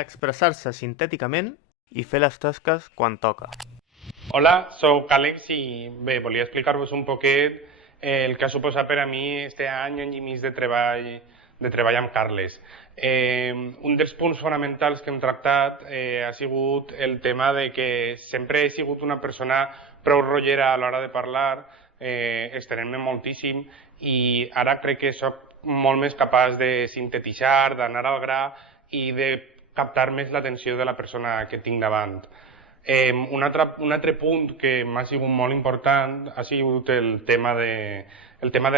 expressar-se sintèticament i fer les tasques quan toca. Hola, sóc Àlex i bé, volia explicar-vos un poquet el que ha suposat per a mi este any i mig de treball amb Carles. Un dels punts fonamentals que hem tractat ha sigut el tema de que sempre he sigut una persona prou rotllera a l'hora de parlar, estenent-me moltíssim, i ara crec que sóc molt més capaç de sintetitzar, d'anar al gra i de captar més l'atenció de la persona que tinc davant. Un altre punt que m'ha sigut molt important ha sigut el tema de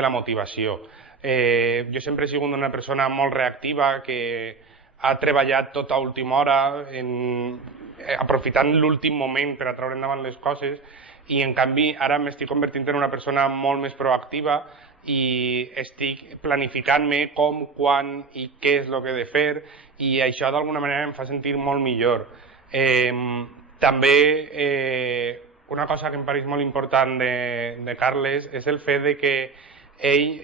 la motivació. Jo sempre he sigut una persona molt reactiva que ha treballat tot a última hora, aprofitant l'últim moment per a treure endavant les coses, i en canvi ara m'estic convertint en una persona molt més proactiva i estic planificant-me com, quan i què és el que he de fer, i això d'alguna manera em fa sentir molt millor. També una cosa que em pareix molt important de Carles és el fet de que ell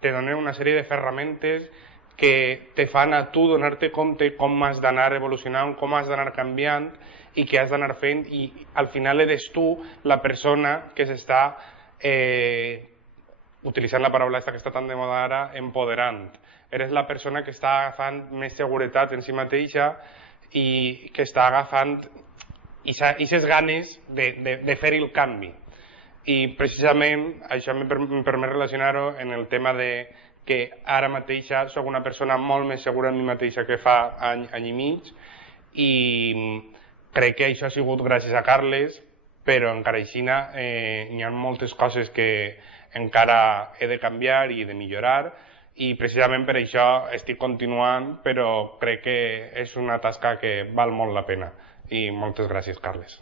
te dona una sèrie de ferramentes que te fan a tu donar-te compte com has d'anar evolucionant, com has d'anar canviant i què has d'anar fent, i al final eres tu la persona que s'està, utilitzant la paraula que està tan de moda ara, empoderant. Eres la persona que està agafant més seguretat en si mateixa i que està agafant aquestes ganes de fer el canvi. I precisament això em permet relacionar-ho en el tema de que ara mateixa soc una persona molt més segura en mi mateixa que fa any i mig, i crec que això ha sigut gràcies a Carles, però encara així hi ha moltes coses que encara he de canviar i de millorar, i precisament per això estic continuant, però crec que és una tasca que val molt la pena. I moltes gràcies, Carles.